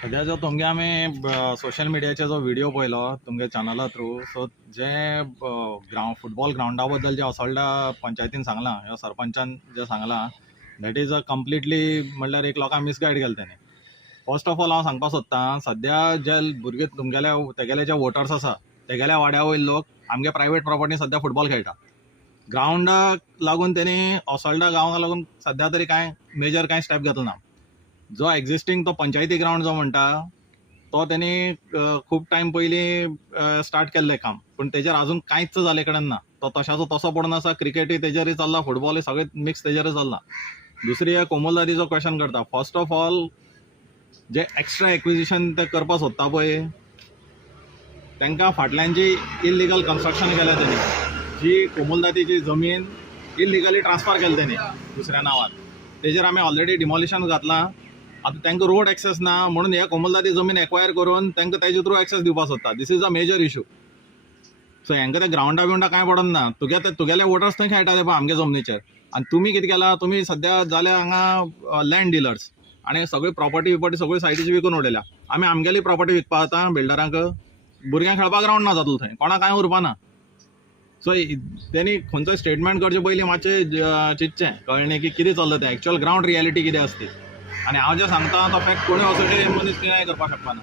सध्या जो तुमगे आमी सोशल मिडियाचे जो व्हिडिओ पळयलो तुमगे चॅनला थ्रू, सो जे फुटबॉल ग्राउंडा बद्दल जे असोल्डा पंचायतीन सांगलां ह्या सरपंचान जे सांगलां, दॅट इज अ कम्प्लिटली म्हणल्यार एक लोकांक मिसगायड केलें तेणी. फर्स्ट ऑफ ऑल हांव सांगपाक सोदतां, सध्या जे भुरगे तुमगेले तेगेले जे वोटर्स आसा तेगेल्या वाड्या वयले लोक आमगे प्रायवेट प्रॉपर्टी सध्या फुटबॉल खेळटा. ग्राउंडाक लागून तेणी असोल्डा गांवाक लागून सध्या तरी कांय मेजर कांय स्टेप घेतलो ना. जो एक्झिस्टिंग तो पंचायती ग्राउंड जो म्हणटा तो त्यांनी खूप टाइम पयलीं स्टार्ट केल्लें काम, पूण तेजेर अजून कांयच जाले कडेन ना. तो तशाचो तसो पडून आसा. क्रिकेटूय तेजेरूय चल्ला, फुटबॉलूय सगळें मिक्स तेजेरूय चल्ला. दुसरी कोमलदादीचो क्वेश्चन करता. फर्स्ट ऑफ ऑल जे एक्स्ट्रा एक्विजिशन ते करपाक सोदता पळय तांकां फाटल्यान जी इल्लिगल कन्स्ट्रक्शन केल्या तेणी, जी कोमलदादीची जमीन इल्लिगली ट्रान्सफर केली तेणी दुसऱ्या नांवार, तेजेर आमी ऑलरेडी डिमॉलिशन घातलां. आता तांकां रोड एक्सेस ना म्हणून हे कोमलदादी जमीन एक्वायर करून तांकां तेजे थ्रू एक्सेस दिवपाक सोदता. This is a major issue. So हांकां ते ग्राउंडा बिवंडा कांय पडन ना. तुगेले वोटर्स थंय खेळटा ते पळय आमगे जमनीचेर. आनी तुमी कितें केलां, तुमी सद्या जाल्या हांगा लँड डिलर्स आनी सगळी प्रॉपर्टी सगळी सायटीची विकून उडयल्या. आमी आमगेली प्रॉपर्टी विकपा जाता बिल्डरांक? भुरग्यांक खेळपाक ग्राउंड ना जातलो थंय, कोणाक कांय उरपाना. सो तेणी खंयचोय स्टेटमेंट करचे पयलीं मातशें चिंतचें, कळ्ळें की कितें चल्लां तें, एक्चुअल ग्राउंड रियलिटी कितें आसता ती. आनी हांव जें सांगता तो फॅक्ट कोणूय असो मनीस कितेंय करपाक शकपाना.